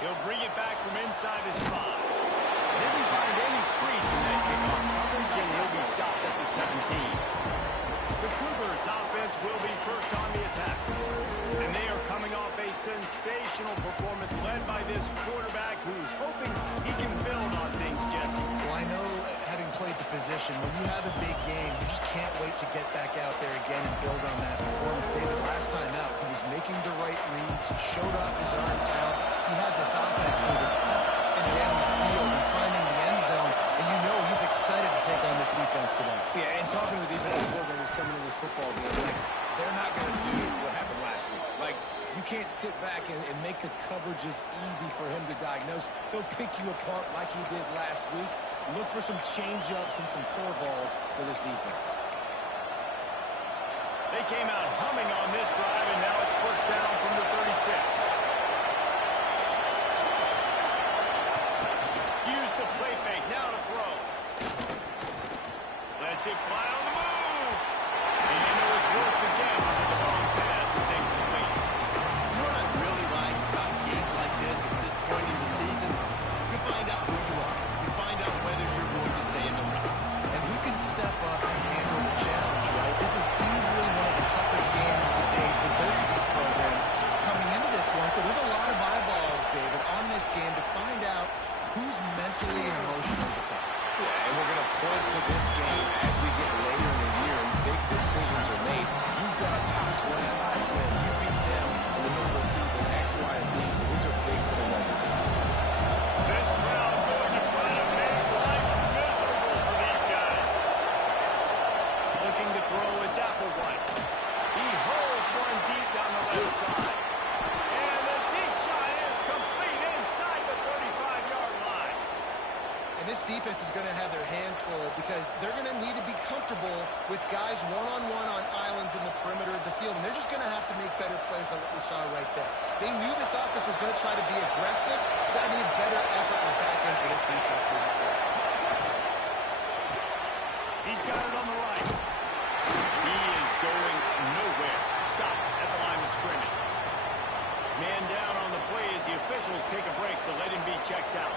He'll bring it back from inside his 5. Didn't find any crease in that kickoff coverage, and he'll be stopped at the 17. The Cougars' offense will be first on the attack. And they are coming off a sensational performance led by this quarterback who's hoping he can build on things, Jesse. Well, I know, having played the position, when you have a big game, you just can't wait to get back out there again and build on that performance. David, last time out, he was making the right reads. He showed off his arm talent. He had this offense moving up and down the field and finding the end zone. And you know he's excited to take on this defense today. Yeah, and talking to the defensive coordinators coming into this football game, like, they're not going to do what happened last week. Like, you can't sit back and make the coverages easy for him to diagnose. He'll pick you apart like he did last week. Look for some change-ups and some curveballs for this defense. They came out humming on this drive, and now it's first down from the 36. Use the play fake, now to throw. Lets it fly on the move. And it was worth the gamble, but the long pass is incomplete. You know what I really like about games like this at this point in the season? You find out who you are. You find out whether you're going to stay in the race. And who can step up and handle the challenge, right? This is easily one of the toughest games to date for both of these programs coming into this one. So there's a lot of eyeballs, David, on this game to find out who's mentally and emotionally attacked. Yeah, and we're going to point to this game as we get later in the year and big decisions are made. You've got a top 25 win. You beat them in the middle of the season, X, Y, and Z. So these are big for the resume. This crowd going to try to make life miserable for these guys. Looking to throw, it's Applewhite. He holds one deep down the left side. And the deep shot is complete inside the 35-yard line. And this defense is going to have their hands full because they're going to need to be comfortable with guys one-on-one on islands in the perimeter of the field. And they're just going to have to make better plays than what we saw right there. They knew this offense was going to try to be aggressive. Got to need a better effort in the back end for this defense moving forward. He's got it on the right. He is going nowhere. Stop at the line of scrimmage. Man down on the play as the officials take a break to let him be checked out.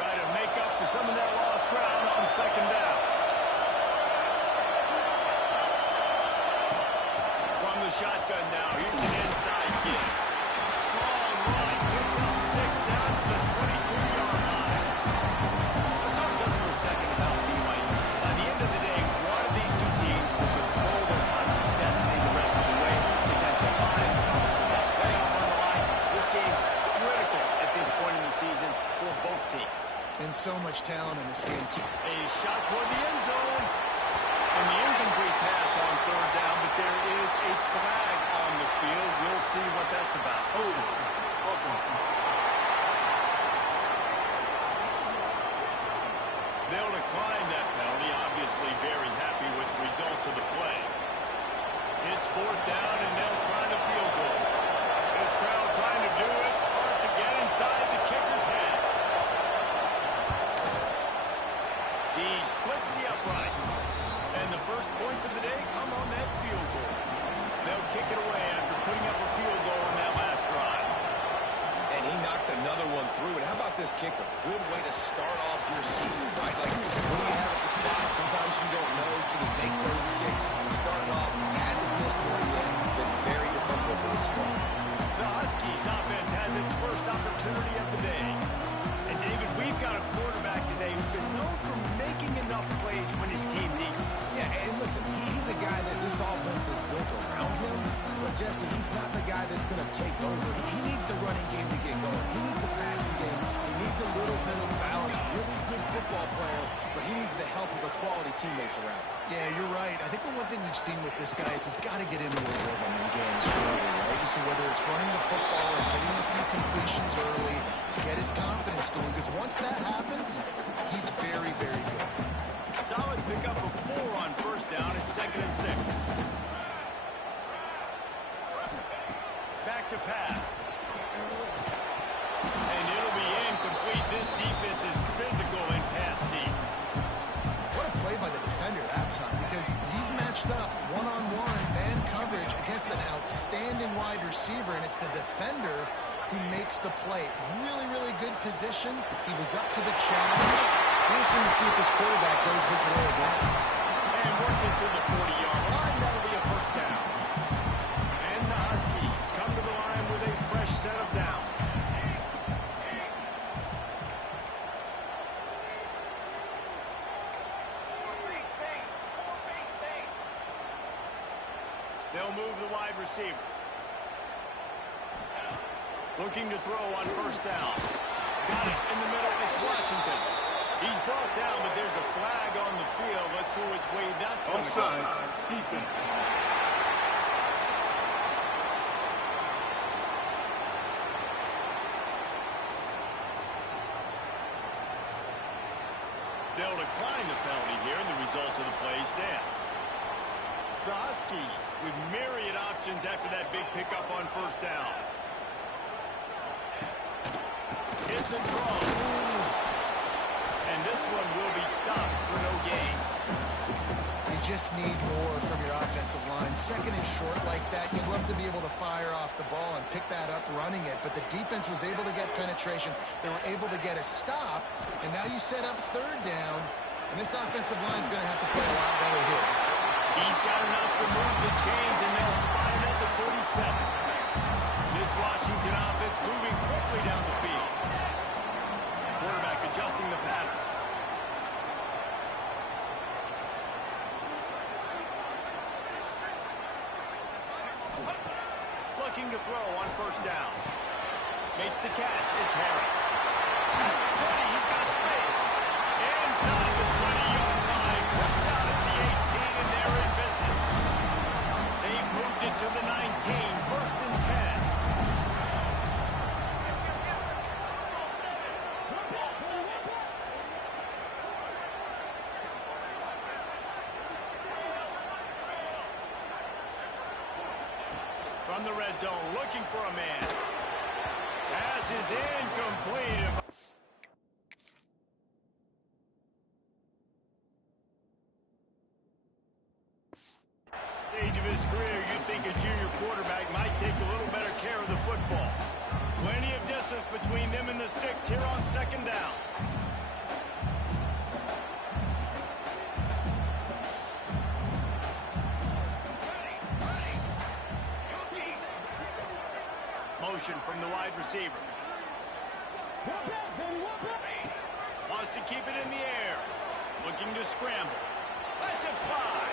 Try to make up for some of that lost ground on second down. From the shotgun now, here's an inside give. Strong run, picks up 6 down to the 22-yard line. Let's talk just for a second about BYU. By the end of the day, one of these two teams will control their conference destiny the rest of the way. Potential time comes from that payoff on the line. This game critical at this point in the season for both teams. And so much talent in this game, too. A shot toward the end zone. And the incomplete pass on third down, but there is a flag on the field. We'll see what that's about. They'll decline that penalty, obviously very happy with the results of the play. It's fourth down, and they'll try the field goal. This crowd trying to do its part to get inside the kicker's head. He splits the uprights. And the first points of the day come on that field goal. They'll kick it away after putting up a field goal on that last drive. And he knocks another one through. And how about this kicker? Good way to start off your season, right? Like, when you have at the spot, sometimes you don't know. Can he make those kicks? Starting off, hasn't missed one yet. Been very dependable for the squad. The Huskies offense has its first opportunity of the day. And David, we've got a quarterback today who's been known for making enough plays when his team needs them. Yeah, and listen, he's a guy that this offense is built around him. But, Jesse, he's not the guy that's going to take over. He needs the running game to get going. He needs the passing game. He needs a little bit of balance. Really good football player, but he needs the help of the quality teammates around him. Yeah, you're right. I think the one thing we've seen with this guy is he's got to get into a rhythm in games early, right? So whether it's running the football or getting a few completions early to get his confidence going, because once that happens, he's very, very good. Solid pickup of 4 on first down. It's 2nd and 6. Back to pass. And it'll be incomplete. This defense is physical and pass deep. What a play by the defender that time, because he's matched up one-on-one man coverage against an outstanding abandoned wide receiver, and it's the defender who makes the play. Really, really good position. He was up to the challenge. Interesting to see if his quarterback goes his way again. And works it to the 40-yard line. That'll be a first down. And the Huskies come to the line with a fresh set of downs. They'll move the wide receiver. Looking to throw on first down. Got it in the middle. It's Washington. He's brought down, but there's a flag on the field. Let's see which way that's going to go. Offside, defense. They'll decline the penalty here, and the result of the play stands. The Huskies with myriad options after that big pickup on first down. It's a draw. And this one will be stopped for no gain. You just need more from your offensive line. Second and short like that, you'd love to be able to fire off the ball and pick that up running it, but the defense was able to get penetration. They were able to get a stop, and now you set up third down, and this offensive line is going to have to play a lot better here. He's got enough to move the chains, and they'll spot it at the 47. This Washington offense moving quickly down the field. Quarterback adjusting the pattern. Looking to throw on first down. Makes the catch. It's Harris. At the 20, he's got space. Inside the 20-yard line. Pushed out at the 18, and they're in business. They've moved it to the 19. First and 10. From the red zone, looking for a man. Pass is incomplete. Stage of his career, you'd think a junior quarterback might take a little better care of the football. Plenty of distance between them and the sticks here on second down. Motion from the wide receiver. Wants to keep it in the air. Looking to scramble. Let's it fly.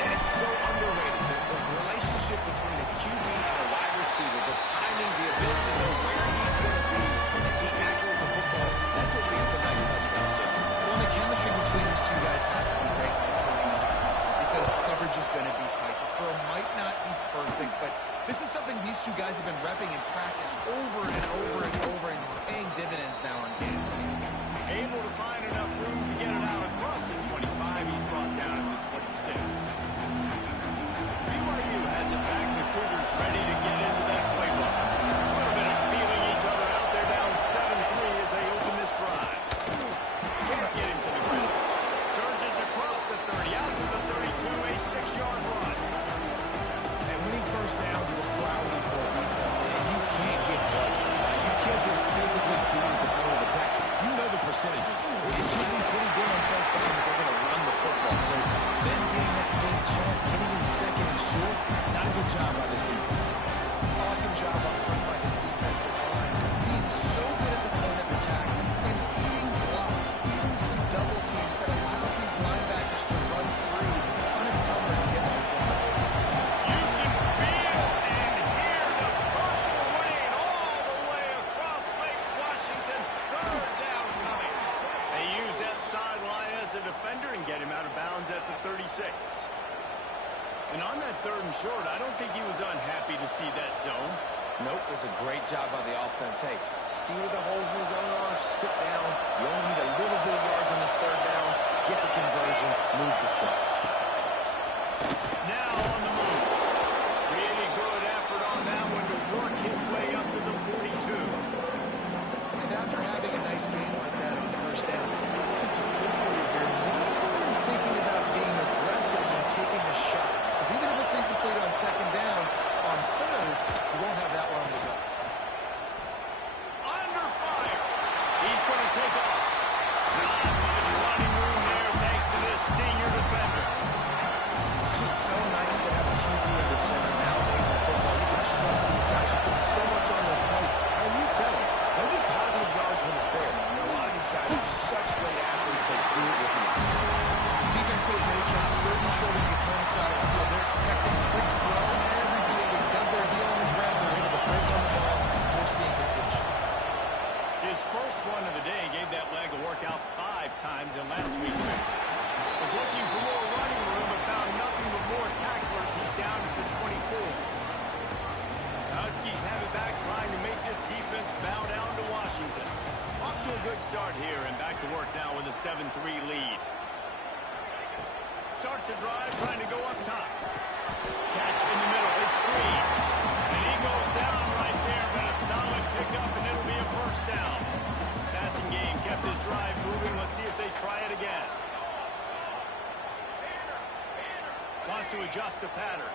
And it's so underrated. The relationship between a QB and a wide receiver, the timing, the ability to know where he's going to be and be accurate with the football, that's what leads to nice touchdowns, Jason. Well, the chemistry between these two guys has to be great because coverage is going to be tight. The throw might not be perfect, but this is something these two guys have been repping in practice over and over and over, and it's paying dividends now on game. Able to find enough room to get it out across the 25. He's brought down at the 26. BYU has it back. The Cougars ready to get into that playbook. A little bit of feeling each other out there down 7-3 as they open this drive. Can't get him to the ground. Surges across the 30, out to the 32, a 6-yard run. And winning first downs is a priority for a defense, and you can't get budged. You can't get physically beat at the point of attack. You know the percentages. It's usually pretty good on first down if they're going to run the football. So them getting that big jump, hitting in second and short, not a good job by this defense. Awesome job up front by this defensive line. Being so good at the point of attack and eating blocks, eating some double teams that allows these linebackers to run free, unencumbered, and get to the football. You can feel and hear the purple rain all the way across Lake Washington. Third down coming. They use that sideline as a defender and get him out of bounds at the 36. And on that third and short, I don't think he was unhappy to see that zone. Nope, it was a great job by the offense. Hey, see where the holes in his zone are, sit down. You only need a little bit of yards on this third down, get the conversion, move the sticks. Now on the move. Really good effort on that one to work his way up to the 42. And after having a nice game like that on first down, take off. Not much running room there thanks to this senior defender. It's just so nice to have a QB under center nowadays in football. You can trust these guys. You put so much on their plate. And you tell them, they'll get positive yards when it's there. You know, a lot of these guys are such great athletes that do it with ease. Defense did a great job. Third and short of the opponent's side of the field. They're expecting a quick throw. Everybody would dug their heel on the ground. They're able to break on the ball and force the incompletion. His first one of the day gave that leg a workout 5 times in last week's game. Was looking for more running room, but found nothing but more tacklers. He's down to 24. Huskies have it back, trying to make this defense bow down to Washington. Off to a good start here, and back to work now with a 7-3 lead. Starts a drive, trying to go up top. Catch in the middle, it's screen. And he goes down right there, but a solid pickup, and it'll be a first down. Passing game kept his drive moving. Let's see if they try it again. Wants to adjust the pattern.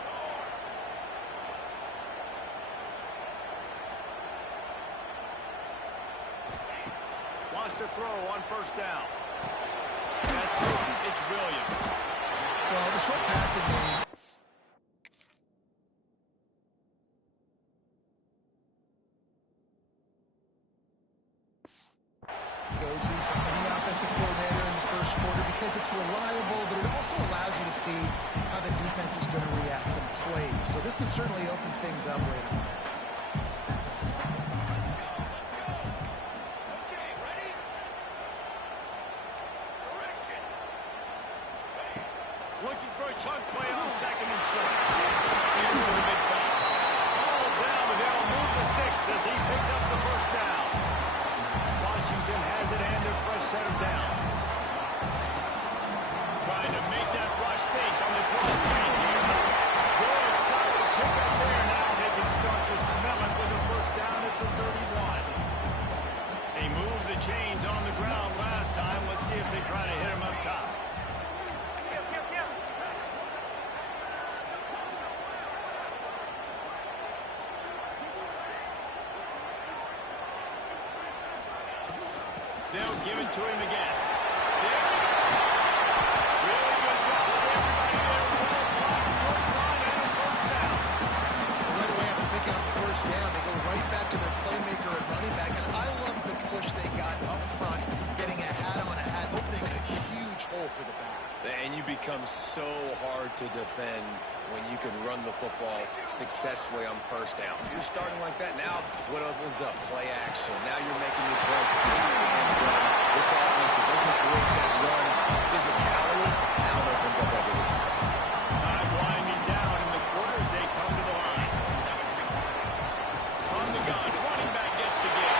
Wants to throw on first down. That's good. It's Williams. Well, the short passing game. Go-to from any offensive coordinator in the first quarter because it's reliable, but it also allows you to see how the defense is going to react and play. So this can certainly open things up later. Looking for a chunk play on second and short. Here's to the big foul. All down, and they'll move the sticks as he picks up the first down. Washington has it and their fresh set of downs. Trying to make that rush fake on the 12th right here. Good, solid pick up there. Now they can start to smell it with a first down at the 31. They moved the chains on the ground last time. Let's see if they try to hit him up top. They'll give it to him again. There we go. Really good job of everybody there. Well blocked, good run, and a first down. Right away after picking up the first down, they go right back to their playmaker at running back. And I love the push they got up front, getting a hat on a hat, opening a huge hole for the back. And you become so hard to defend when you can run the football successfully on first down. If you're starting like that, now what opens up? Play action. Now you're making your play. This offense, if they can create that run physicality, now it opens up everything else. Time winding down in the quarter as they come to the line. On the gun, running back gets to give.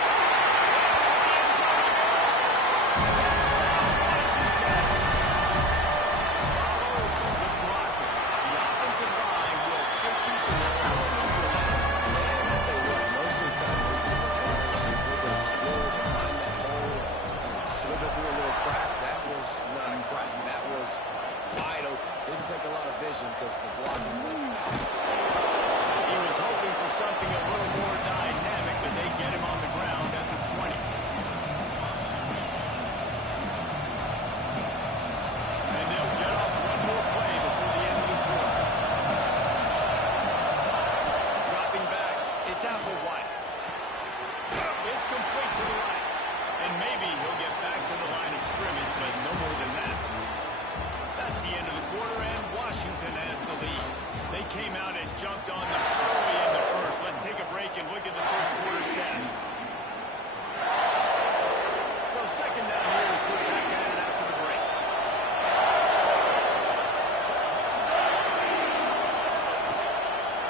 Through a little crack. That was not a crack. That was wide open. Didn't take a lot of vision because the blocking was outstanding. He was hoping for something a little more dynamic, but they get him on the ground at the 20. And they'll get off one more play before the end of the quarter. Dropping back, it's Applewhite. It's complete to the right. And maybe he'll get back to the line of scrimmage, but no more than that. That's the end of the quarter, and Washington has the lead. They came out and jumped on them early in the first. Let's take a break and look at the first quarter stats. So second down here as we're back at it after the break.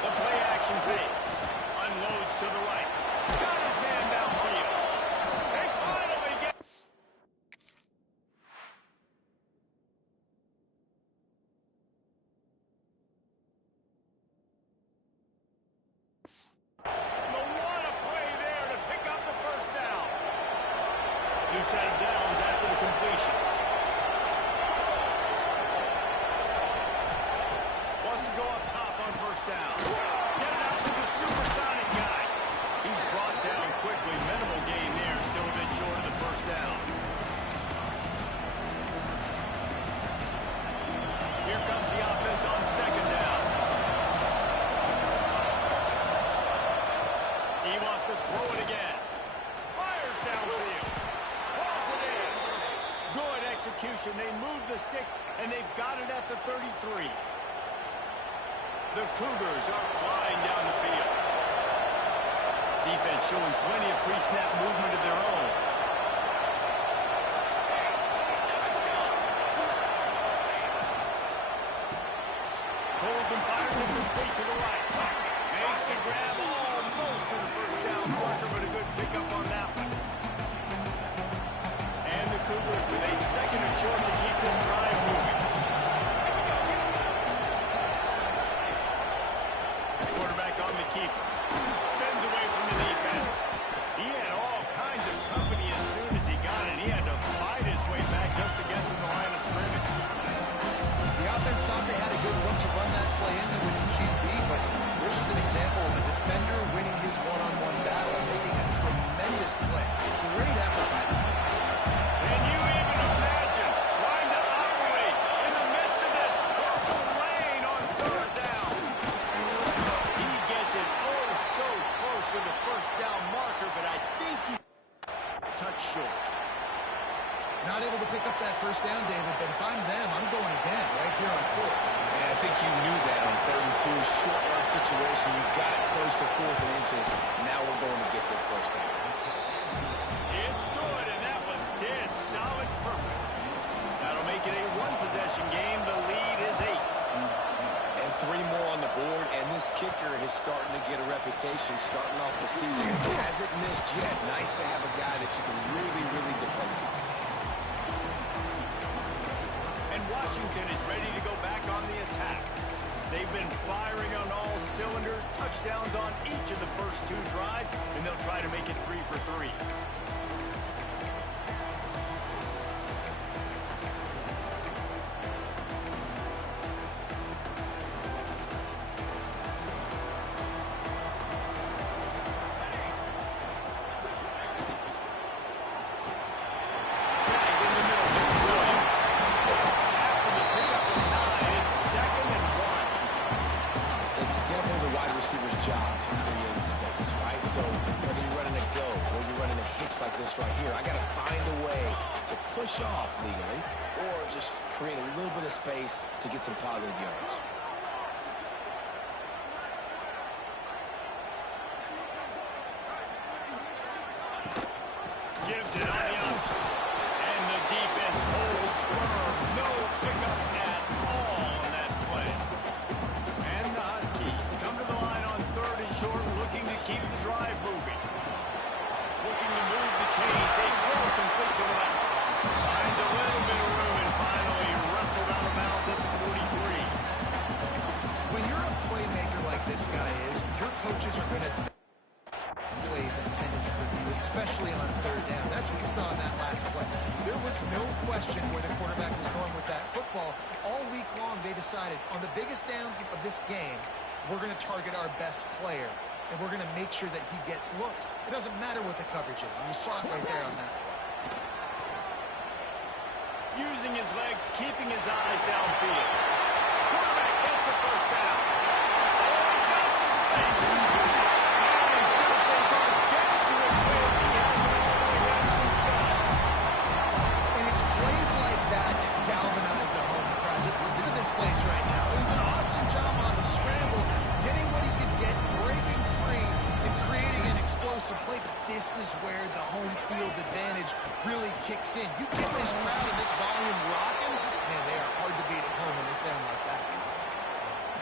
The play action fake. Unloads to the right. Got his man downfield. They finally get... What a play there to pick up the first down. New set of downs after the completion. Wants to go up top on first down. Get it out to the supersonic guy. He's brought down quickly. Minimal gain there. Still a bit short of the first down. execution. They move the sticks, and they've got it at the 33. The Cougars are flying down the field. Defense showing plenty of pre-snap movement of their own. Pulls and fires it complete to the right. Makes the grab almost to the first down marker, but a good pickup on that one. And the Cougars with a second and short to keep this drive moving. Quarterback on the keeper. Spins away from the defense. He had all kinds of company as soon as he got it. He had to fight his way back just to get to the line of scrimmage. The offense thought they had a good look to run that play into with the QB, but there's just an example of a defender winning his one-on-one battle and making a tremendous play. Great effort by him. Can you even imagine trying to operate in the midst of this purple rain on third down? He gets it oh so close to the first down marker, but I think he touched short. Not able to pick up that first down, David, but if I'm them, I'm going again right here on fourth. And I think you knew that on 32, short yard situation. You got it close to 4th and inches. Now we're going to get this first down. It's good, and that was dead solid perfect. That'll make it a one-possession game. The lead is 8. And 3 more on the board, and this kicker is starting to get a reputation starting off the season. Hasn't missed yet. Nice to have a guy that you can really, really depend on. And Washington is ready to go back on the attack. They've been firing on all cylinders, touchdowns on each of the first 2 drives, and they'll try to make it 3 for 3. Off legally, or just create a little bit of space to get some positive yards. Gives it on the option. And the defense holds firm. No pickup at all on that play. And the Huskies come to the line on 3rd and short, looking to keep the drive moving. Looking to move the chains. They throw complete to the left. Finds a little bit of room and finally wrestled out of bounds at the 43. When you're a playmaker like this guy is, your coaches are going to plays intended for you, especially on 3rd down. That's what you saw in that last play. There was no question where the quarterback was going with that football. All week long, they decided on the biggest downs of this game, we're going to target our best player, and we're going to make sure that he gets looks. It doesn't matter what the coverage is, and you saw it right there on that. Using his legs, keeping his eyes downfield. Quarterback gets the first down. Oh, he's got some space. And he's just a gargantuous whiz. He has it all the way down to the 12. And it's plays like that galvanize a home crowd. Just listen to this place right now. It was an awesome job on the scramble, getting what he could get, breaking free, and creating an explosive play. But this is where the home field advantage really kicks in. You get this crowd and this volume rocking, man, they are hard to beat at home when they sound like that.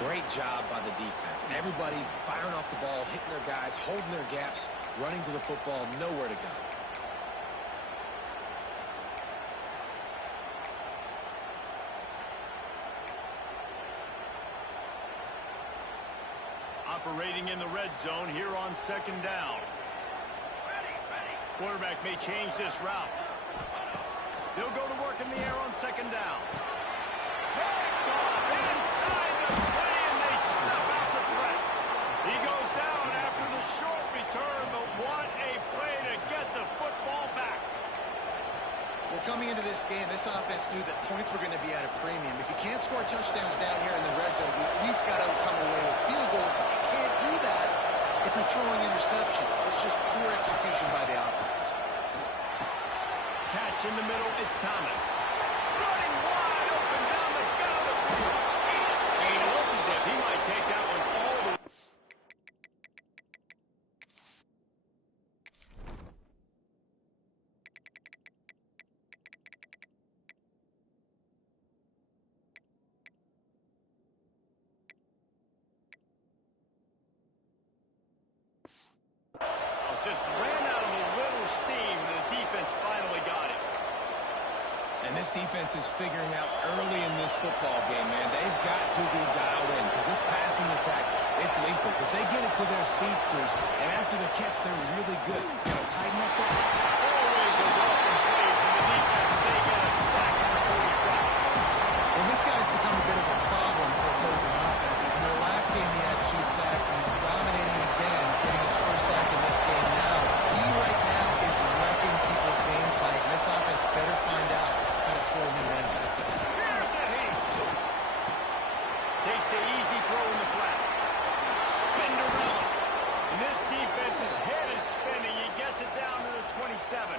Great job by the defense. Everybody firing off the ball, hitting their guys, holding their gaps, running to the football, nowhere to go. Operating in the red zone here on 2nd down. Quarterback may change this route. They'll go to work in the air on 2nd down. Picked off inside the 20, and they snuff out the threat. He goes down after the short return, but what a play to get the football back. Well, coming into this game, this offense knew that points were going to be at a premium. If you can't score touchdowns down here in the red zone, you at least got to come away with field goals, but you can't do that if you're throwing interceptions. That's just poor execution by the offense. Catch in the middle, it's Thomas. running wide open down the gut of the field. And it looks as if he might take that one all the way. Just ran out of a little steam, and the defense finally got it. And this defense is figuring out early in this football game, man. They've got to be dialed in because this passing attack, it's lethal because they get it to their speedsters, and after the catch, they're really good. Got to tighten up that. Always a welcome play from the defense as they get a sack number 47. Well, this guy's become a bit of a problem for opposing offenses. In their last game, he had 2 sacks, and he's dominating again, getting his first sack in this game now. He right now is wrecking people's game plans, and this offense better find out how to slow him down. Here's a heat. Takes the easy throw in the flat. Spinned around. And this defense's head is spinning. He gets it down to the 27.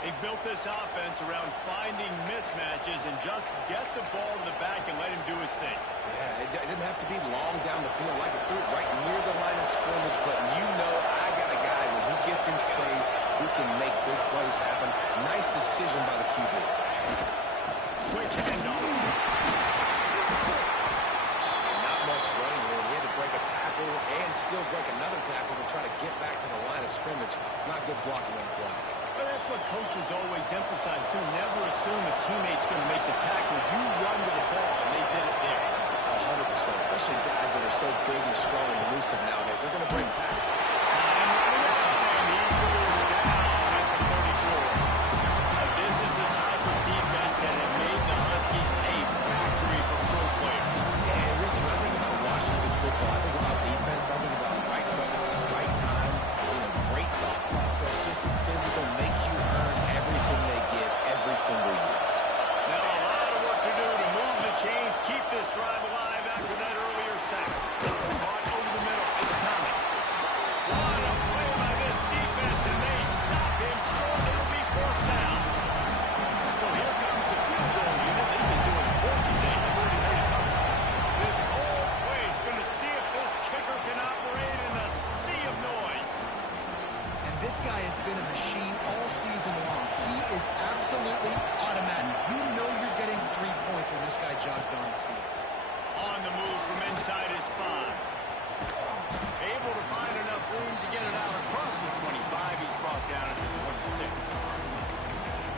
They built this offense around finding mismatches and just get the ball in the back and let him do his thing. Yeah, it didn't have to be long down the field. Like it threw it right near the line of scrimmage, but you know I got a guy when he gets in space who can make big plays happen. Nice decision by the QB. Quick handoff. Not much running room. He had to break a tackle and still break another tackle to try to get back to the line of scrimmage. Not good blocking on the play. But that's what coaches always emphasize, too. Never assume a teammate's going to make the tackle. You run to the ball, and they did it there. 100%, especially guys that are so big and strong and elusive nowadays. They're going to break tackle. And running out, and he goes down at the 34. Now, this is the type of defense that had made the Huskies a factory for pro players. Yeah, and Reese, when I think about Washington football, I think about defense, I think about right place, right time, great thought process, just physical, make you earn everything they get every single year. Now a lot of work to do to move the chains, keep this drive alive after that earlier sack. Caught over the middle, it's Thomas. What a play by this defense, and they stop him short. It'll be 4th down. So here comes the field goal unit. They've been doing work today. They've already made a couple. This whole play is going to see if this kicker can operate in a sea of noise. This guy has been a machine all season long. He is absolutely automatic. You know you're getting 3 points when this guy jogs on the field. On the move from inside his 5. Able to find enough room to get it out across the 25. He's brought down at the 26.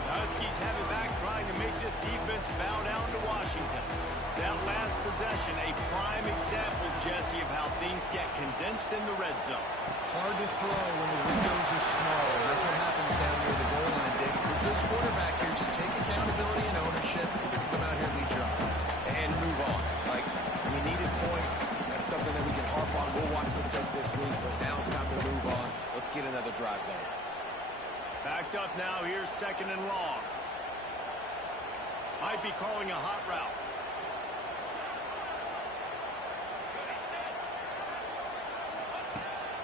The Huskies have it back, trying to make this defense bow down to Washington. That last possession, a prime example, Jesse, of how things get condensed in the red zone. Hard to throw when the windows are smaller. That's what happens down near the goal line, David. For this quarterback here, just take accountability and ownership and come out here and lead your offense. And move on. Like, we needed points. That's something that we can harp on. We'll watch the tape this week, but now it's time to move on. Let's get another drive going. Backed up now. Here's 2nd and long. Might be calling a hot route.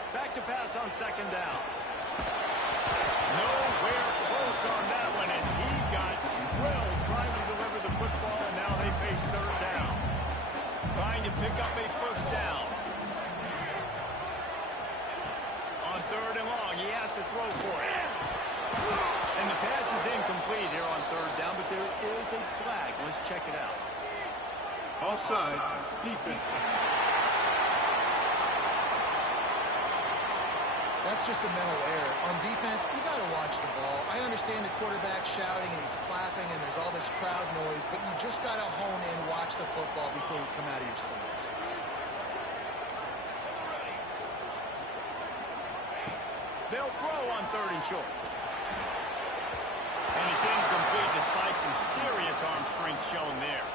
Back to pass on 2nd down. Nowhere close on that one as he got drilled trying to deliver the football, and now they face 3rd down. Trying to pick up a 1st down. On 3rd and long, he has to throw for it. And the pass is incomplete here on 3rd down, but there is a flag. Let's check it out. Offside, defense. That's just a mental error. On defense, you got to watch the ball. I understand the quarterback shouting and he's clapping and there's all this crowd noise, but you just got to hone in, watch the football before you come out of your stance. They'll throw on 3rd and short. And it's incomplete despite some serious arm strength shown there.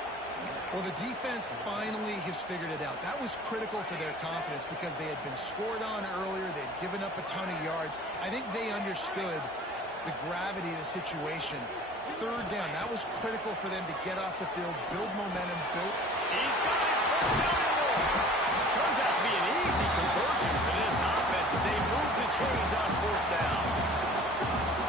Well, the defense finally has figured it out. That was critical for their confidence because they had been scored on earlier. They had given up a ton of yards. I think they understood the gravity of the situation. 3rd down, that was critical for them to get off the field, build momentum, build. He's got it. 1st down and more. Turns out to be an easy conversion for this offense as they move the chains on 4th down.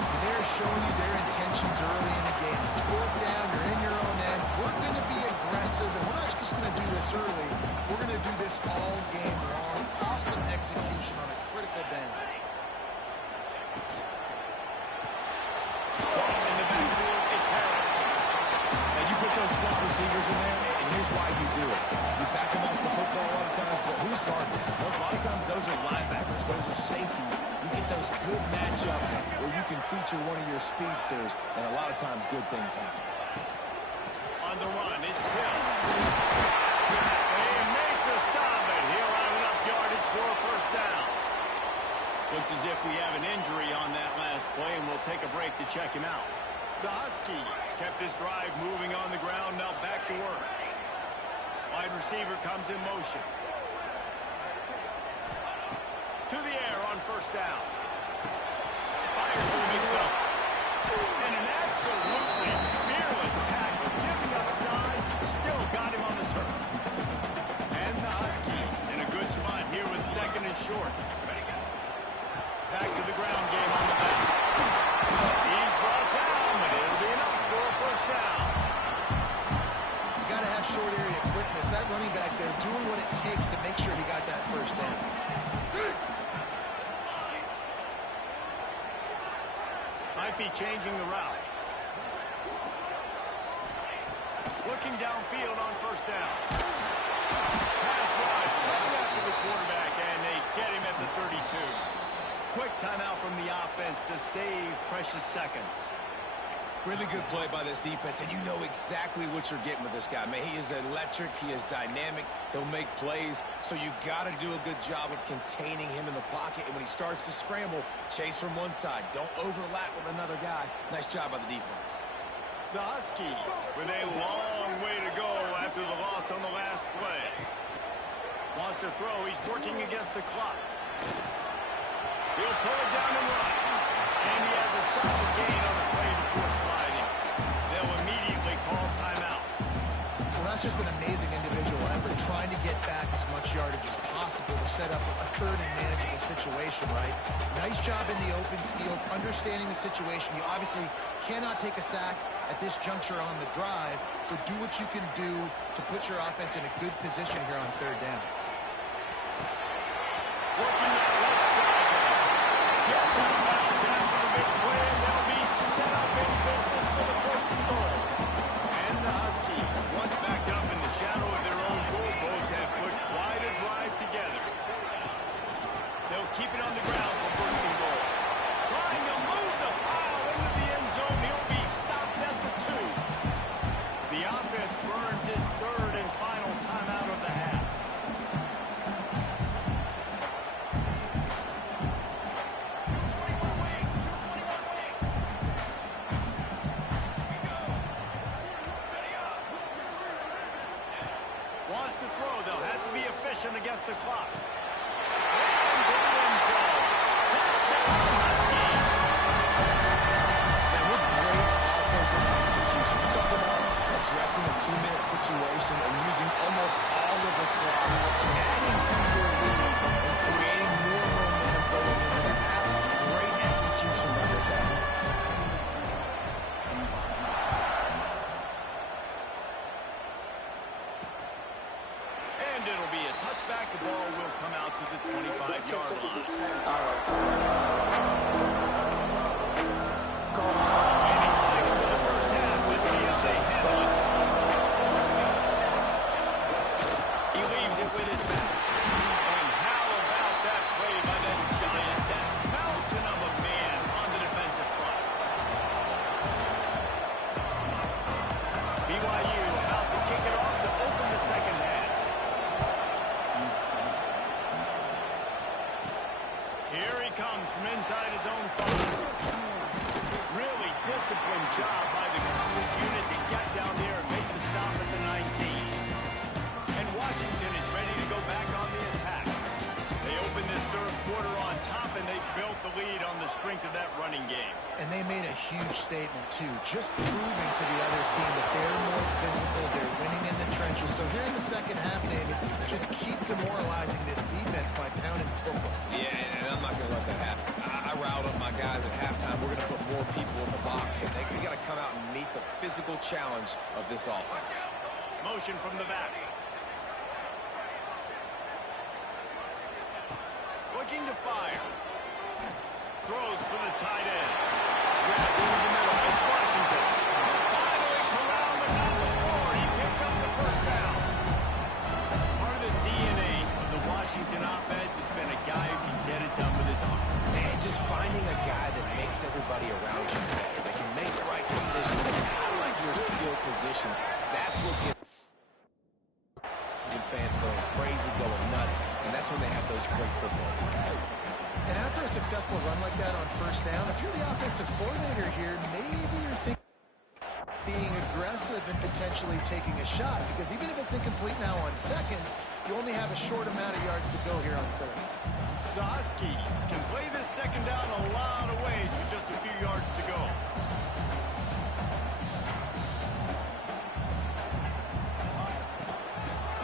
And they're showing you their intention situations early in the game. It's fourth down, you're in your own end. We're going to be aggressive, and we're not just going to do this early. We're going to do this all game long. Awesome execution on a critical down. In the backfield, it's Harris. And you put those slot receivers in there, and here's why you do it. You back them off the football a lot of times, but who's guarding? Well, a lot of times those are linebackers. Those are safeties. You get those good matchups where you can feature one of your speedsters, and a lot of times good things happen. On the run, it's Hill. They make the stop, and he'll have enough yardage for a first down. Looks as if we have an injury on that last play, and we'll take a break to check him out. The Huskies kept this drive moving on the ground, now back to work. Wide receiver comes in motion. To the air on first down. Fires to the midfield. And an absolutely fearless tackle, giving up size, still got him on the turf. And the Huskies in a good spot here with second and short. Back to the ground game on the back. He's brought down, but it'll be enough for a first down. You got to have short area quickness. That running back there doing what it takes to make sure he got that first down. Might be changing the route. Looking downfield on first down. Pass rush right after the quarterback, and they get him at the 32. Quick timeout from the offense to save precious seconds. Really good play by this defense, and you know exactly what you're getting with this guy. Man, he is electric. He is dynamic. He'll make plays, so you got to do a good job of containing him in the pocket. And when he starts to scramble, chase from one side. Don't overlap with another guy. Nice job by the defense. The Huskies with a long way to go after the loss on the last play. Wants to throw. He's working against the clock. He'll pull it down and run. And he has a solid gain on the play before sliding. They'll immediately call timeout. Well, that's just an amazing individual effort, trying to get back as much yardage as possible to set up a third and manageable situation, right? Nice job in the open field, understanding the situation. You obviously cannot take a sack at this juncture on the drive, so do what you can do to put your offense in a good position here on third down. Working that left side now. Get timeout after the big play, and they'll be set up in business for the first and goal. And the Huskies, once backed up in the shadow of their own goalpost, have put quite a drive together. They'll keep it on the ground for first and goal. Trying to move the pile into the end zone. He'll be stopped at the 2. The offense burns his third and final timeout of the half. Wants to throw. They'll have to be efficient against the clock. And to the end zone. Touchdown, Huskies. Now, what great offensive execution. You talk about addressing a 2-minute situation and using almost all of the clock, adding to your lead, and creating more momentum going into the half. Great execution by this offense. And it'll be a touchback. The ball will come out to the 25-yard line. Remaining seconds of the first half. Let's see how they handle it. He leaves it with his back. And how about that play by that giant, that mountain of a man on the defensive front? BYU about to kick it off to open the second half. Here he comes from inside his own 5. Really disciplined job by the coverage unit to get down there and make the stop at the 19. And Washington is ready to go back on the attack. They open this third quarter on top, and they built the lead on the strength of that running game. And they made a huge statement, too, just proving to the other team that they're more physical, they're winning in the trenches. So here in the second half, David, just keep demoralizing this defense by pounding the football. Yeah, and I'm not going to let that happen. I riled up my guys at halftime. We're going to put more people in the box, and we got to come out and meet the physical challenge of this offense. Motion from the back. Looking to fire. Throws for the tight end. Grab through the middle. It's Washington. Finally corralled but not before. He picks up the first down. Part of the DNA of the Washington offense has been a guy who can get it done with his arm. Man, just finding a guy that makes everybody around you better, that can make the right decisions, and highlight your skill positions. That's what gets fans going crazy, going nuts, and that's when they have those great football teams. And after a successful run like that on first down, if you're the offensive coordinator here, maybe you're thinking being aggressive and potentially taking a shot, because even if it's incomplete now on second, you only have a short amount of yards to go here on third. The Huskies can play this second down a lot of ways with just a few yards to go.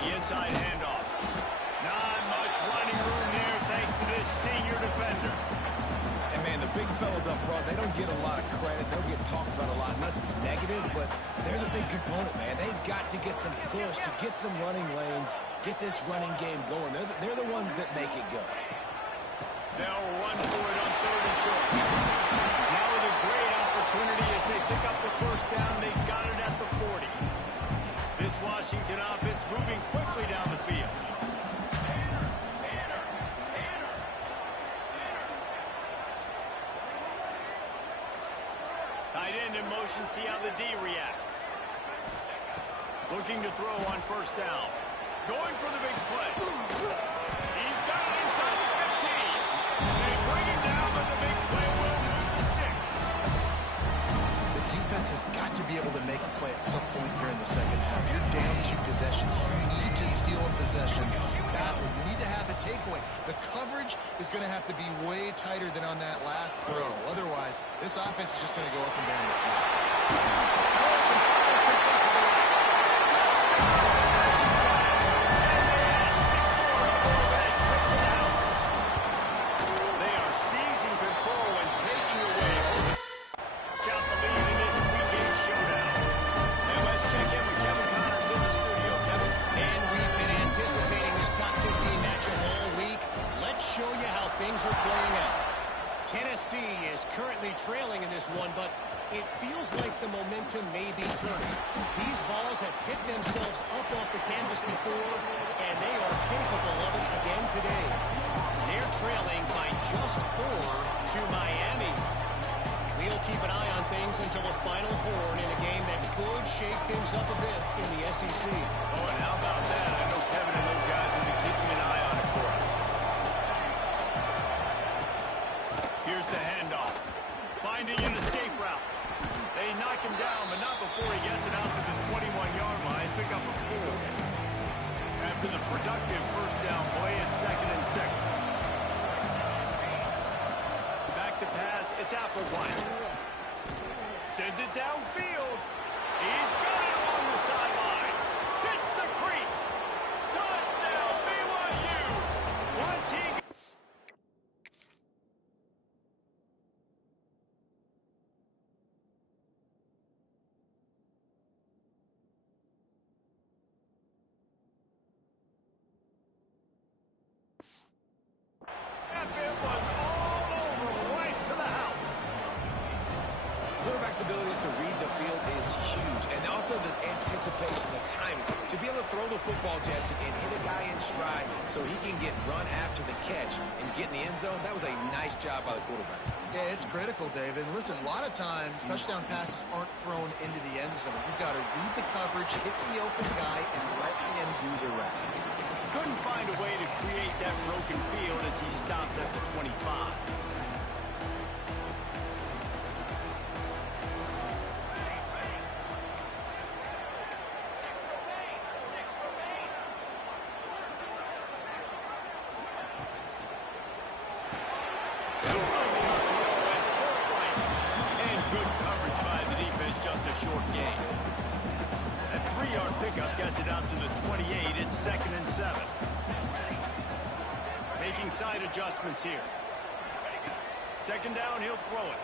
The inside handoff. Not much running room there thanks to this senior defender. And, man, the big fellas up front, they don't get a lot of credit. They don't get talked about a lot unless it's negative, but they're the big component, man. They've got to get some push, to get some running lanes, get this running game going. They're the ones that make it go. They'll run for it on third and short. Now with a great opportunity as they pick up the first down. They've got it at the 40. This Washington offense moving quickly down the field. Tight end in motion, see how the D reacts. Looking to throw on first down. Going for the big play. He's got it inside the 15. They bring him down, but the big play will move the sticks. The defense has got to be able to make a play at some point here in the second half. You're down 2 possessions. You need to steal a possession badly. You need to have a takeaway. The coverage is going to have to be way tighter than on that last throw. Otherwise, this offense is just going to go up and down the field. They are seizing control and taking away. Chop the lead in this weekend showdown. And let's check in with Kevin Connors in the studio. Kevin. And we've been anticipating this top 15 matchup all week. Let's show you how things are playing out. Tennessee is currently trailing in this one, but it feels like the momentum may be turning. These balls have picked themselves up off the canvas before, and they are capable of it again today. They're trailing by just 4 to Miami. We'll keep an eye on things until the final horn in a game that could shake things up a bit in the SEC. Oh, and how about that? I know Kevin and those guys will be keeping an eye on it for us. Here's the handoff. Finding an escape route. They knock him down, but not before he gets it out to the 21-yard line. Pick up a 4. After the productive first down play, it's 2nd and 6. Back to pass, it's Applewhite. Sends it downfield. He's got it along the sideline. Hits the crease. Touchdown, BYU. Once he it was all over, right to the house. Quarterback's abilities to read the field is huge, and also the anticipation, the timing. To be able to throw the football, Jesse, and hit a guy in stride so he can get run after the catch and get in the end zone, that was a nice job by the quarterback. Yeah, it's critical, David. And listen, a lot of times, touchdown passes aren't thrown into the end zone. You've got to read the coverage, hit the open guy, and let him do the rest. Couldn't find a way to create that broken field as he stopped at the 25. And good coverage by the defense, just a short gain. That 3-yard pickup gets it out to the 28. It's 2nd and 7. Making side adjustments here. Second down, he'll throw it.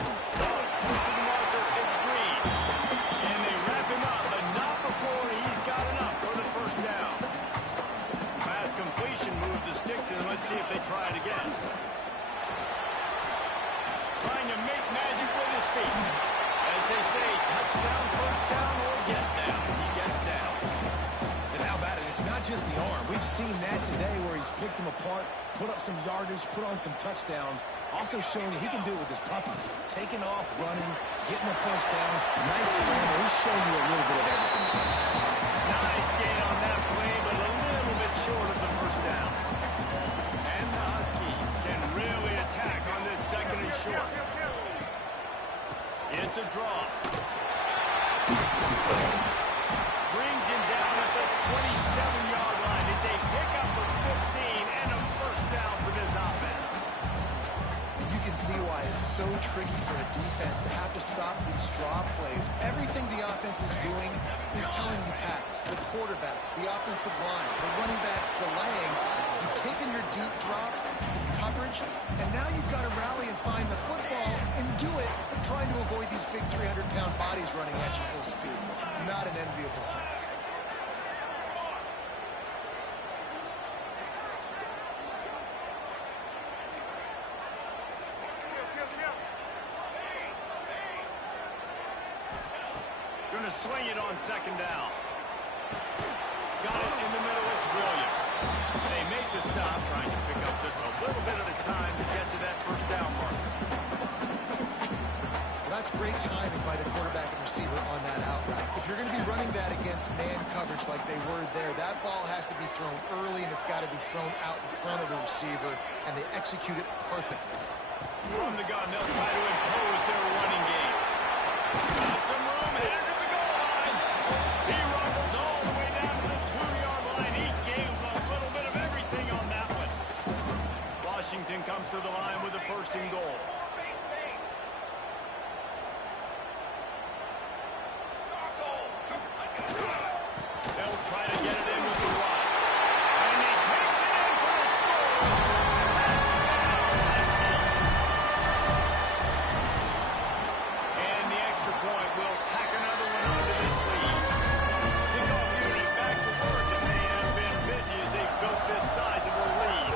Close to the marker, it's Green. And they wrap him up, but not before he's got enough for the first down. Pass completion, move the sticks in. Let's see if they try it again. Trying to make magic with his feet. As they say, touchdown, first down, or get down. He gets down. And how about it? It's not just the arm. We've seen that today where he's picked them apart, put up some yardage, put on some touchdowns. Also showing you he can do it with his puppies. Taking off, running, getting the first down. Nice scramble. He's showing you a little bit of everything. Nice gain on that play, but a little bit short of the first down. And the Huskies can really attack on this second and short. It's a draw. Brings him down at the 27-yard line. It's a pickup of 15 and a first down for this offense. You can see why it's so tricky for a defense to have to stop these draw plays. Everything the offense is doing is telling you pass. The quarterback, the offensive line, the running backs delaying. You've taken your deep drop coverage, and now you've got to rally and find the football and do it, trying to avoid these big 300-pound bodies running at you full speed. Not an enviable task. Going to swing it on second down. Got it in the middle. It's Williams. They make the stop, trying to pick up just a little bit at a time to get to that first down mark. Well, that's great timing by the quarterback and receiver on that out route. If you're going to be running that against man coverage like they were there, that ball has to be thrown early, and it's got to be thrown out in front of the receiver, and they execute it perfectly. From the gun, they'll try to impose their running game. Got some room, headed to the goal line. He rumbles all the way down to the 2-yard line. He gave a little bit of everything on that one. Washington comes to the line with a first and goal. They'll try to get it in with the run. And he takes it in for the score. And the extra point will tack another one onto this lead. Kickoff unit back to work, and they have been busy as they've built this size of a lead.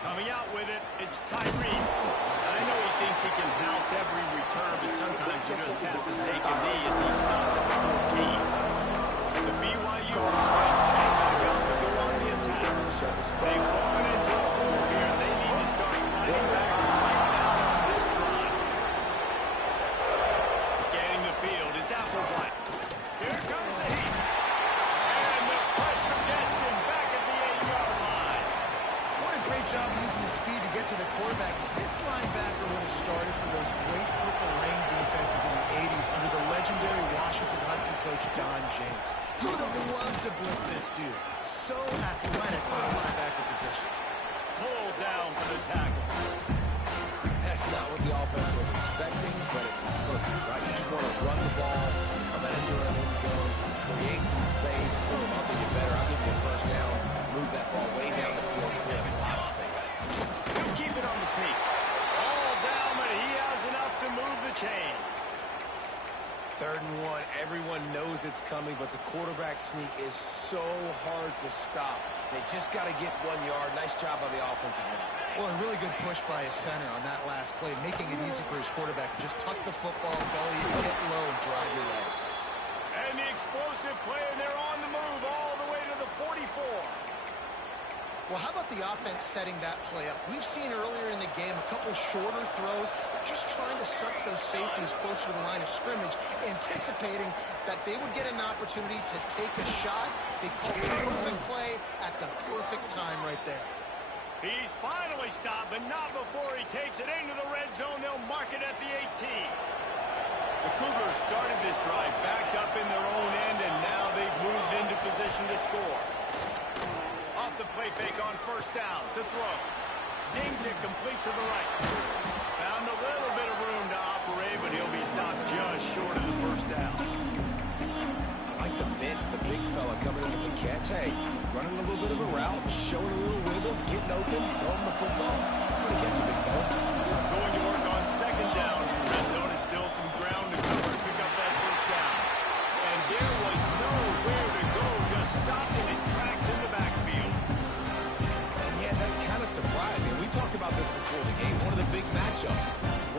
Coming out with it, it's Tyree. I know he thinks he can house every return, but sometimes you just have to take a knee as he stopped at the 14. The BYU offense came back out to go on the attack. They've fallen into a hole here. They need to start climbing back right now on this drive. Scanning the field, it's Applewhite. Here comes the heat. And the pressure gets him back at the 8-yard line. What a great job using his speed to get to the quarterback. This linebacker would have started for those great Purple Rain defenses in the 80s under the legendary Washington Husky coach Don James. He would have loved to blitz this dude. So athletic for the linebacker position. Pulled down for the tackle. That's not what the offense was expecting, but it's perfect, right? You just want to run the ball, come out of your own end zone, create some space, boom, I'll give you better. I'll give you a first down, move that ball way down the field, clear a lot of space. He'll keep it on the sneak. All down, but he has enough to move the chains. 3rd and 1, everyone knows it's coming, but the quarterback sneak is so hard to stop. They just got to get 1 yard. Nice job by the offensive line. Well, a really good push by his center on that last play, making it easy for his quarterback to just tuck the football, belly it, get low, and drive your legs. And the explosive play, and they're on the move all the way to the 44. Well, how about the offense setting that play up? We've seen earlier in the game a couple shorter throws. They're just trying to suck those safeties closer to the line of scrimmage, anticipating that they would get an opportunity to take a shot. They called the perfect play at the perfect time right there. He's finally stopped, but not before he takes it into the red zone. They'll mark it at the 18. The Cougars started this drive backed up in their own end, and now they've moved into position to score. Off the play fake on first down to throw. Zings it complete to the right. Found a little bit of room to operate, but he'll be stopped just short of the first down. I like the mints, the big fella coming in with the catch. Hey, running a little bit of a route, showing a little wiggle, getting open, throwing the football. That's going to catch a big fella. Going to work on second down. Red zone is still some ground to cover to pick up that first down. And there was nowhere to go, just stopped in his tracks in the backfield. And yeah, that's kind of surprising. We talked about this before the game. One of the big matchups.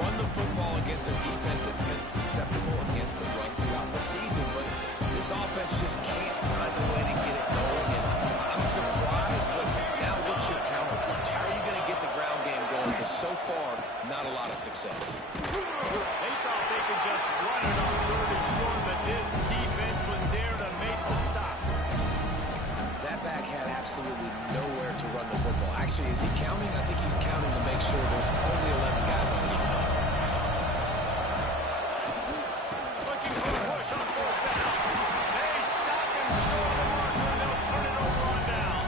Run the football against a defense that's been susceptible against the run throughout the season. But this offense just can't find a way to get it going. And I'm surprised, but now what's your counterpunch? How are you going to get the ground game going? Because so far, not a lot of success. They thought they could just run it on third and short, but this defense was there to make the stop. That back had absolutely nowhere to run the football. Actually, is he counting? I think he's counting to make sure there's only 11 guys on defense. Looking for a push on fourth down. They stop him short of the marker, and they'll turn it over on down.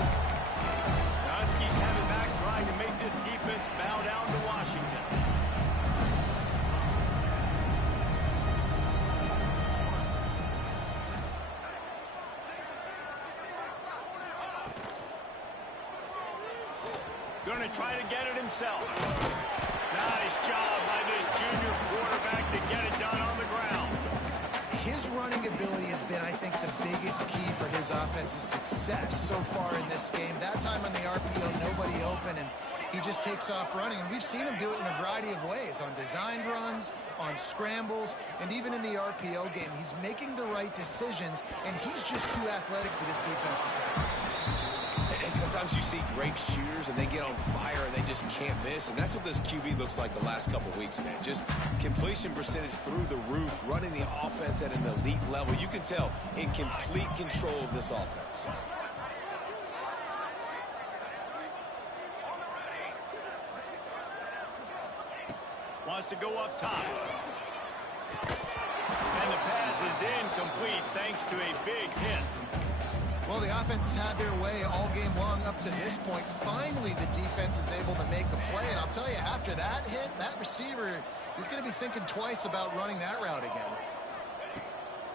Huskies have it back, trying to make this defense bow down to Washington. Going to try to get it himself. Nice job by this junior quarterback to get it done on the ground. His running ability has been, I think, the biggest key for his offense's success so far in this game. That time on the RPO, nobody open, and he just takes off running. And we've seen him do it in a variety of ways, on designed runs, on scrambles, and even in the RPO game. He's making the right decisions, and he's just too athletic for this defense to tackle. And sometimes you see great shooters and they get on fire and they just can't miss. And that's what this QB looks like the last couple weeks, man. Just completion percentage through the roof, running the offense at an elite level. You can tell in complete control of this offense. Wants to go up top. And the pass is incomplete thanks to a big hit. Well, the offense has had their way all game long up to this point. Finally, the defense is able to make a play. And I'll tell you, after that hit, that receiver is going to be thinking twice about running that route again.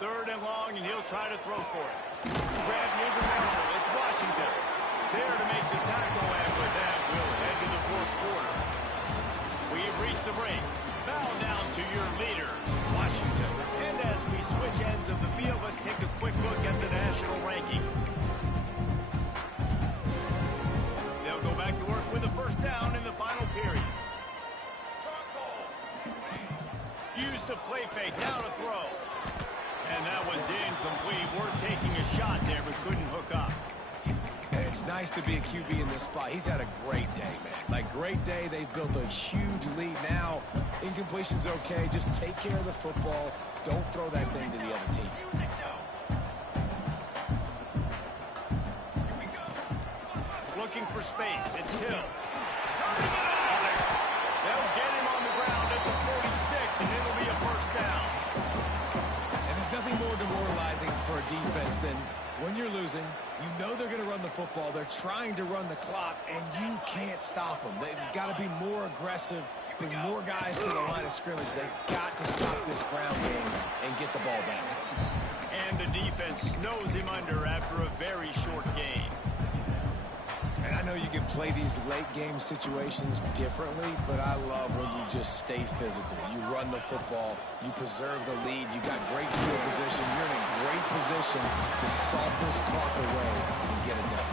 Third and long, and he'll try to throw for it. Grab near the middle. It's Washington. There to make the tackle, and with that, we'll head to the fourth quarter. We've reached the break. Bow down to your leader, Washington. And as we switch ends of the field, let's take a quick look at the national rankings. They'll go back to work with a first down in the final period. Use the play fake, now to throw. And that one's incomplete. We're taking a shot there, but couldn't hook up. And it's nice to be a QB in this spot. He's had a great day, man. Like, great day. They've built a huge lead now. Incompletion's okay. Just take care of the football. Don't throw that thing to the other team. Looking for space. It's Hill. Turning it on. They'll get him on the ground at the 46, and it'll be a first down. And there's nothing more demoralizing for a defense than when you're losing, you know they're going to run the football. They're trying to run the clock, and you can't stop them. They've got to be more aggressive, bring more guys to the line of scrimmage. They've got to stop this ground game and get the ball back. And the defense snows him under after a very short game. And I know you can play these late game situations differently, but I love when you just stay physical. You run the football, you preserve the lead, you got great field position, you're in a great position to salt this clock away and get it done.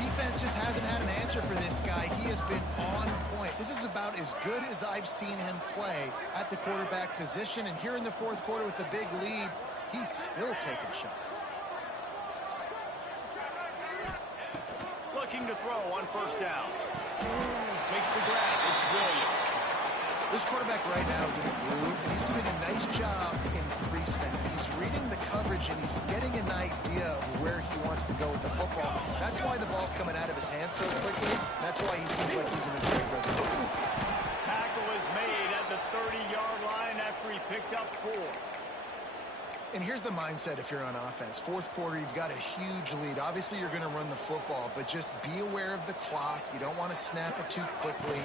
Defense just hasn't had an answer for this guy. He has been on point. This is about as good as I've seen him play at the quarterback position. And here in the fourth quarter with a big lead, he's still taking shots. Looking to throw on first down. Makes the grab. It's Williams. This quarterback right now is in a groove, and he's doing a nice job in pre-snap. He's reading the coverage, and he's getting an idea of where he wants to go with the football. That's why the ball's coming out of his hands so quickly. That's why he seems like he's in a great rhythm. Tackle is made at the 30-yard line after he picked up 4. And here's the mindset if you're on offense. Fourth quarter, you've got a huge lead. Obviously, you're going to run the football, but just be aware of the clock. You don't want to snap it too quickly.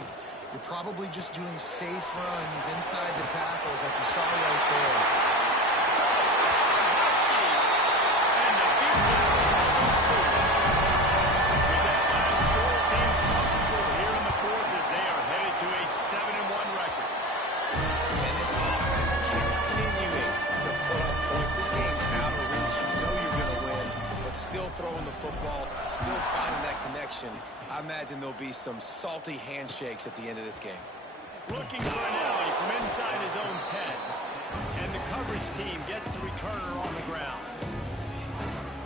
You're probably just doing safe runs inside the tackles like you saw right there. Touchdown, Huskies! some salty handshakes at the end of this game. Looking for an alley from inside his own 10. And the coverage team gets the returner on the ground.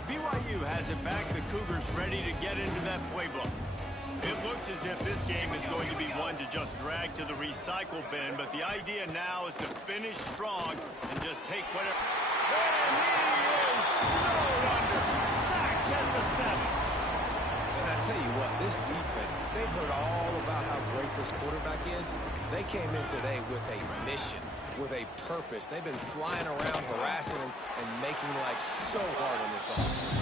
BYU has it back. The Cougars ready to get into that playbook. It looks as if this game is going to be one to just drag to the recycle bin, but the idea now is to finish strong and just take whatever. And he is snowed under. Sacked at the 7. And I tell you what, this defense, they've heard all about how great this quarterback is. They came in today with a mission, with a purpose. They've been flying around, harassing him, and making life so hard on this offense.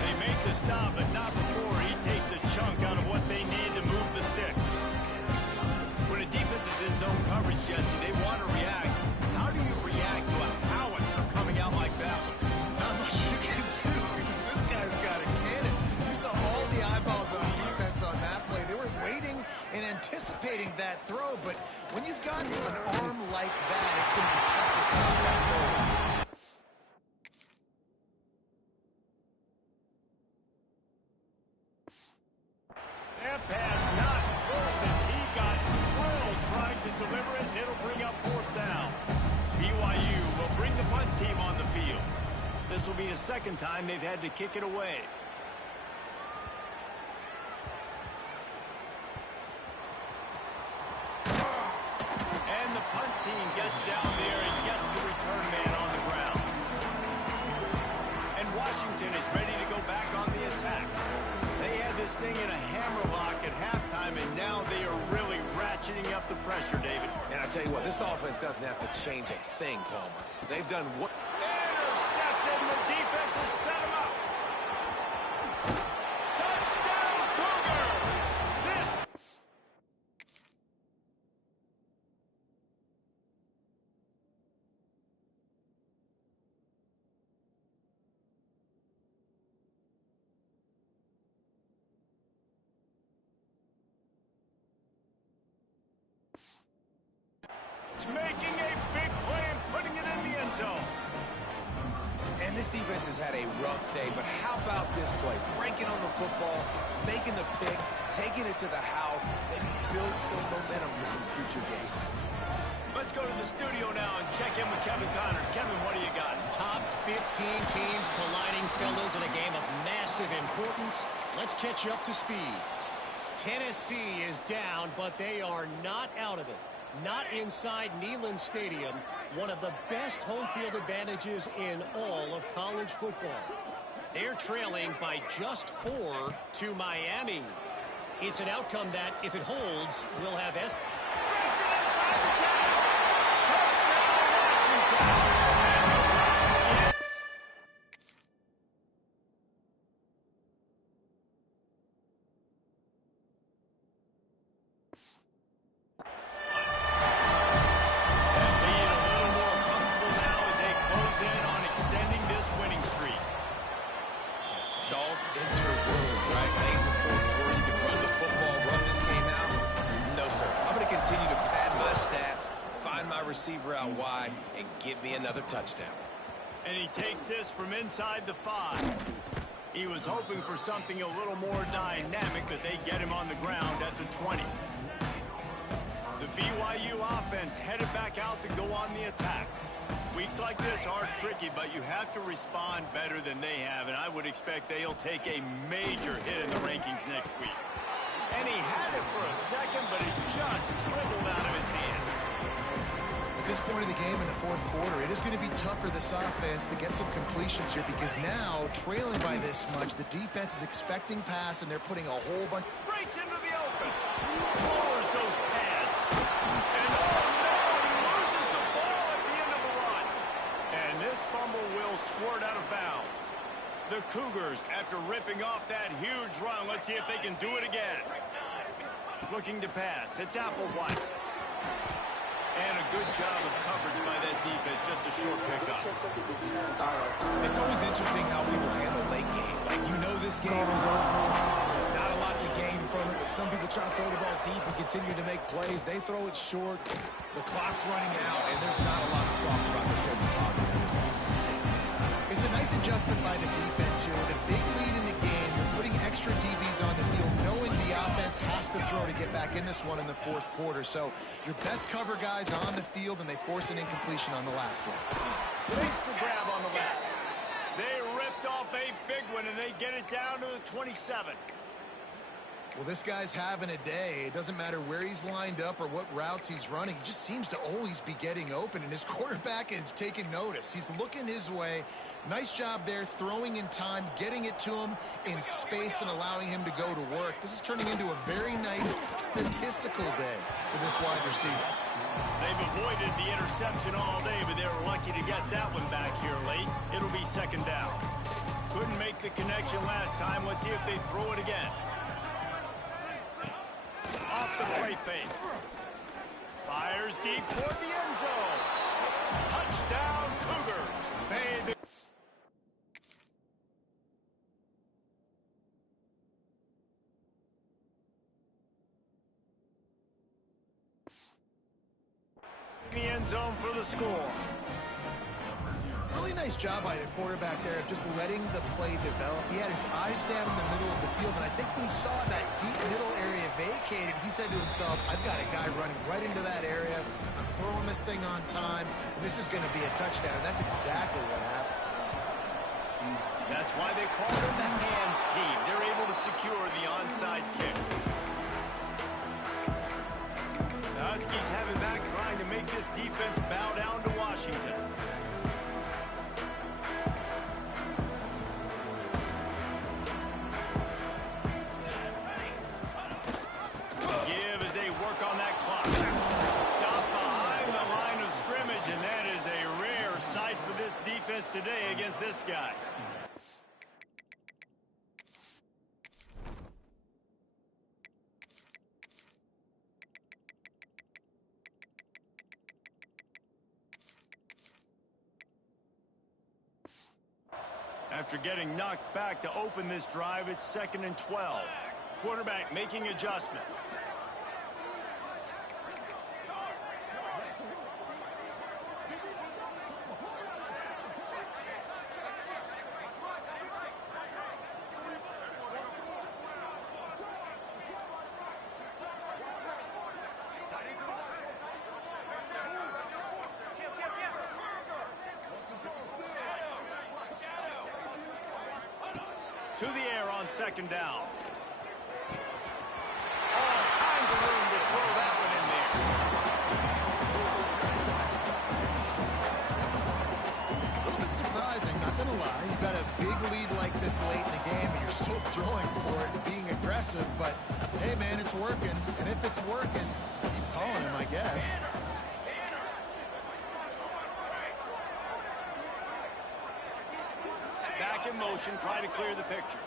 They make the stop, but not before he takes a chunk out of what they need to move the sticks. When a defense is in zone coverage, Jesse, they want to react. How do you react to a howitzer coming out like that one? Not much you can do because this guy's got a cannon. You saw all the eyeballs on the defense on that play. They were waiting and anticipating that throw, but when you've got an arm like that, it's going to be tough to stop that throw. That pass not close as he got thrilled trying to deliver it, and it'll bring up 4th down. BYU will bring the punt team on the field. This will be the second time they've had to kick it away. And the punt team gets down there and gets the return man on the ground. And Washington is ready to go back on the attack. They had this thing in a hammerlock at halftime, and now they are really ratcheting up the pressure, David. And I tell you what, this offense doesn't have to change a thing, Palmer. They've done what... Intercepted, and the defense has set him up. Touchdown, Cougar! This... It's making a big play and putting it in the end zone. And this defense has had a rough day, but how about this play? Breaking on the football, making the pick, taking it to the house, maybe build some momentum for some future games. Let's go to the studio now and check in with Kevin Connors. Kevin, what do you got? Top 15 teams colliding, fellas, in a game of massive importance. Let's catch you up to speed. Tennessee is down, but they are not out of it. Not inside Neyland Stadium, one of the best home field advantages in all of college football. They're trailing by just 4 to Miami. It's an outcome that, if it holds, will have Breaks it inside the 10. Touchdown, Washington. Receiver out wide and give me another touchdown. And he takes this from inside the 5. He was hoping for something a little more dynamic, but they get him on the ground at the 20. The BYU offense headed back out to go on the attack. Weeks like this are tricky, but you have to respond better than they have, and I would expect they'll take a major hit in the rankings next week. And he had it for a second, but it just dribbled out of his hands. At this point in the game in the 4th quarter, it is going to be tough for this offense to get some completions here because now, trailing by this much, the defense is expecting pass and they're putting a whole bunch... Breaks into the open. Lowers those pads. And oh no, he loses the ball at the end of the run. And this fumble will squirt out of bounds. The Cougars, after ripping off that huge run, let's see if they can do it again. Looking to pass. It's Applewhite. And a good job of coverage by that defense, just a short pickup. It's always interesting how people handle late game. Like, you know this game is over. There's not a lot to gain from it, but some people try to throw the ball deep and continue to make plays. They throw it short. The clock's running out, and there's not a lot to talk about that's going to be positive for this offense. It's a nice adjustment by the defense here with a big lead in the game. You're putting extra DBs on the field, knowing the offense has to throw to get back in this one in the fourth quarter. So your best cover guys on the field, and they force an incompletion on the last one. Thanks for grab on the left. They ripped off a big one, and they get it down to the 27. Well, this guy's having a day. It doesn't matter where he's lined up or what routes he's running. He just seems to always be getting open, and his quarterback is taking notice. He's looking his way. Nice job there, throwing in time, getting it to him in space and allowing him to go to work. This is turning into a very nice statistical day for this wide receiver. They've avoided the interception all day, but they were lucky to get that one back here late. It'll be second down. Couldn't make the connection last time. Let's see if they throw it again. Off the play fake. Fires deep toward the end zone. Touchdown, Cougars. Made the end zone for the score. Really nice job by the quarterback there of just letting the play develop. He had his eyes down in the middle of the field, and I think when he saw that deep middle area vacated, he said to himself, I've got a guy running right into that area. I'm throwing this thing on time, and this is going to be a touchdown. And that's exactly what happened. That's why they call them the hands team. They're able to secure the onside kick. The Huskies have it back, trying to make this defense bow down to Washington. Give as they work on that clock. Stop behind the line of scrimmage, and that is a rare sight for this defense today against this guy. After getting knocked back to open this drive, it's 2nd and 12. Quarterback making adjustments. To the air on 2nd down. All kinds of room to throw that one in there. A little bit surprising, not going to lie. You got a big lead like this late in the game, and you're still throwing for it and being aggressive. But, hey, man, it's working. And if it's working, keep calling him, I guess. Back in motion, try to clear the picture.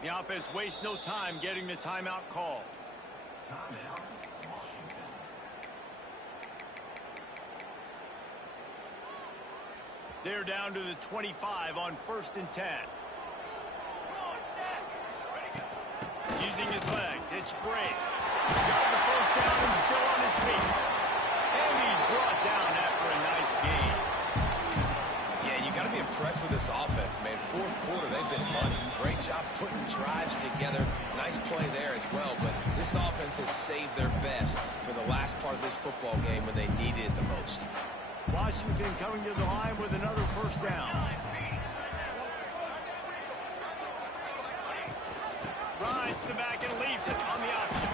The offense wastes no time getting the timeout call. They're down to the 25 on 1st and 10. Using his legs, it's Bray. Got the first down and still on his feet. And he's brought down after a nice game. Yeah, you got to be impressed with this offense, man. Fourth quarter, they've been money. Great job putting drives together. Nice play there as well, but this offense has saved their best for the last part of this football game when they needed it the most. Washington coming to the line with another first down. Rides the back and leaves it on the option.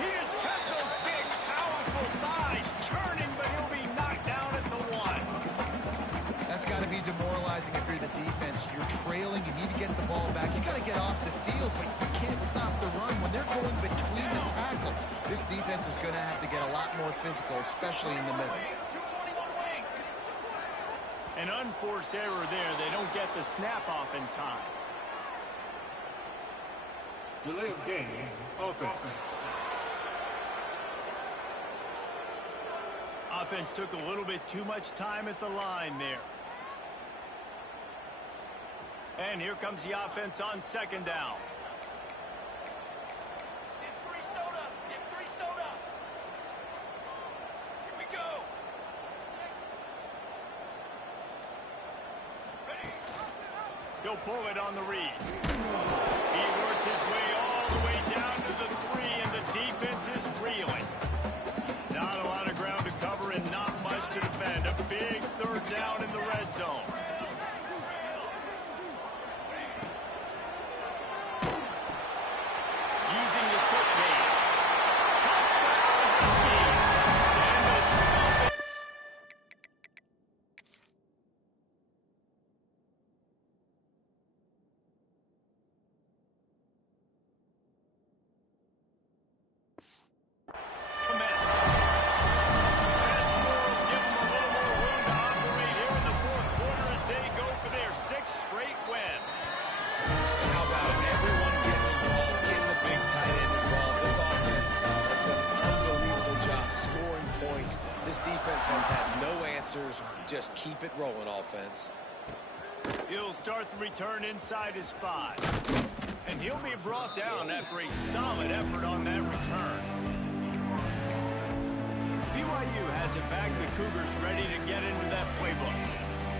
He has kept those big, powerful thighs churning, but he'll be knocked down at the 1. That's got to be demoralizing if you're the defense. You're trailing. You need to get the ball back. You got to get off the field, but you can't stop the run when they're going between the tackles. This defense is going to have to get a lot more physical, especially in the middle. An unforced error there. They don't get the snap off in time. Delay of game, offense. Offense took a little bit too much time at the line there. And here comes the offense on second down. Here we go. He'll pull it on the read. He works his way all the way down to the 3, and the defense is reeling. Not a lot of ground to cover and not much to defend. A big third down in the red zone. Using the quick game. Touchdown, Huskies. And the snub. Commence. And score will give them a little more room to operate here in the fourth quarter as they go for their 6th straight win. And how about it? Everyone getting involved, getting the big tight end involved. This offense has done an unbelievable job scoring points. This defense has had no answers. Just keep it rolling, offense. He'll start the return inside his 5. And he'll be brought down after a solid effort on that return. BYU has it back. The Cougars ready to get into that playbook.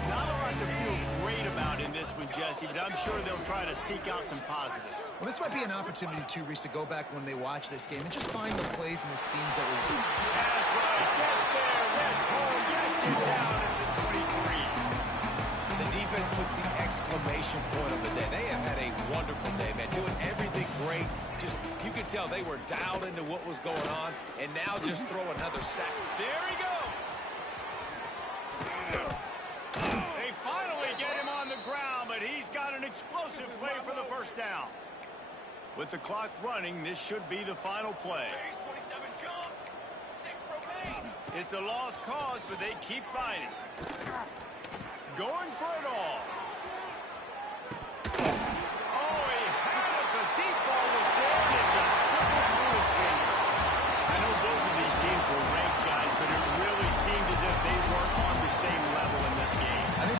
Not a lot to feel great about in this one, Jesse, but I'm sure they'll try to seek out some positives. Well, this might be an opportunity, too, Reese, to go back when they watch this game and just find the plays and the schemes that were weak. Pass rush, gets there, Reds home, gets it down at the 23. The defense puts the exclamation point on the day. They have had a wonderful day, man, doing everything great. Just, you could tell they were dialed into what was going on, and now just throw another sack. There he goes. They finally get him on the ground, but he's got an explosive play for the first down. With the clock running, this should be the final play. It's a lost cause, but they keep fighting. Going for it all. Oh, he had it. The deep ball was there, and it just tripled through his fingers. I know both of these teams were ranked guys, but it really seemed as if